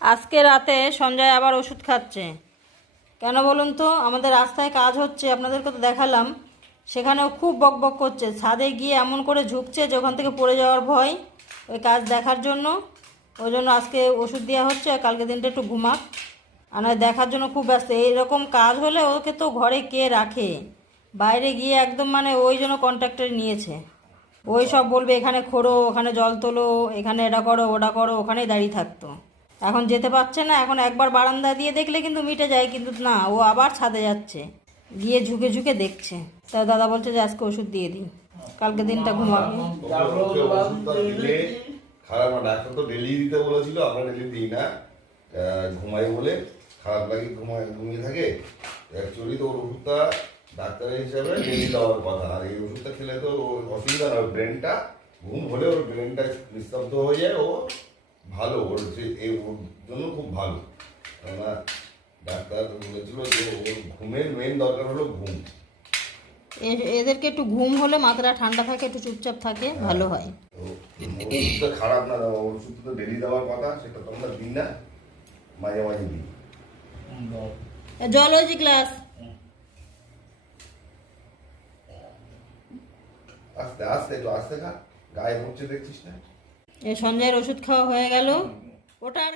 আজকে রাতে সঞ্জয় আবার ওষুধ খাচ্ছে। কেন বলুন তো? আমাদের রাস্তায় কাজ হচ্ছে, আপনাদেরকে তো দেখালাম। সেখানেও খুব বকবক করছে, ছাদে গিয়ে এমন করে ঝুঁকছে যে ওখান থেকে পড়ে যাওয়ার ভয়, ওই কাজ দেখার জন্য। ওই জন্য আজকে ওষুধ দেওয়া হচ্ছে, আর কালকে দিনটা একটু ঘুমাক। আর নয় দেখার জন্য খুব ব্যস্ত। এইরকম কাজ হলে ওকে তো ঘরে কে রাখে? বাইরে গিয়ে একদম মানে ওই জন্য কন্ট্রাক্টর নিয়েছে। ওই সব বলবে এখানে খোঁড়ো, ওখানে জল তোলো, এখানে এটা করো ওটা করো, ওখানেই দাঁড়িয়ে থাকতো। এখন যেতে পারছে না। এখন একবার বারান্দা দিয়ে দেখলে কিন্তু মিটে যায়, কিন্তু না, ও আবার ছাদে যাচ্ছে, গিয়ে ঝুঁকে ঝুঁকে দেখছে। তা দাদা বলছে যে আজকে ওষুধ দিয়ে দিই, কালকে দিনটা ঘুমাবে। খারাপ না, ডাক্তার তো ডেলি দিতে বলেছিল, আমরা ডেলি দিই না, ঘুমাই বলে খারাপ লাগে, ঘুমিয়ে থাকে। অ্যাকচুয়ালি তো ওর ওষুধটা ডাক্তারের হিসাবে ডেলি দেওয়ার কথা, আর এই ওষুধটা খেলে তো অসুবিধা নয়। ব্রেনটা ঘুম হলে ওর ব্রেনটা নিস্তব্ধ হয়ে যায়, ও ভালো, ওর এই ওর জন্য খুব ভালো। কেননা ডাক্তার বলেছিল যে ওর ঘুমের মেন দরকার হলো ঘুম। এদেরকে একটু ঘুম হলে মাথাটা ঠান্ডা থাকে, একটু চুপচাপ থাকে, ভালো হয়। ওষুধটা খারাপ না, ওষুধ তো ডেলি দেওয়ার কথা, সেটা তো আমরা দিই না, মাঝে মাঝে দিই। জল ওই যে গ্লাস। আস্তে আস্তে একটু আস্তে খা, গায়ে পড়ছে দেখছিস না। এই সঞ্জয়ের ওষুধ খাওয়া হয়ে গেল, ওটা আর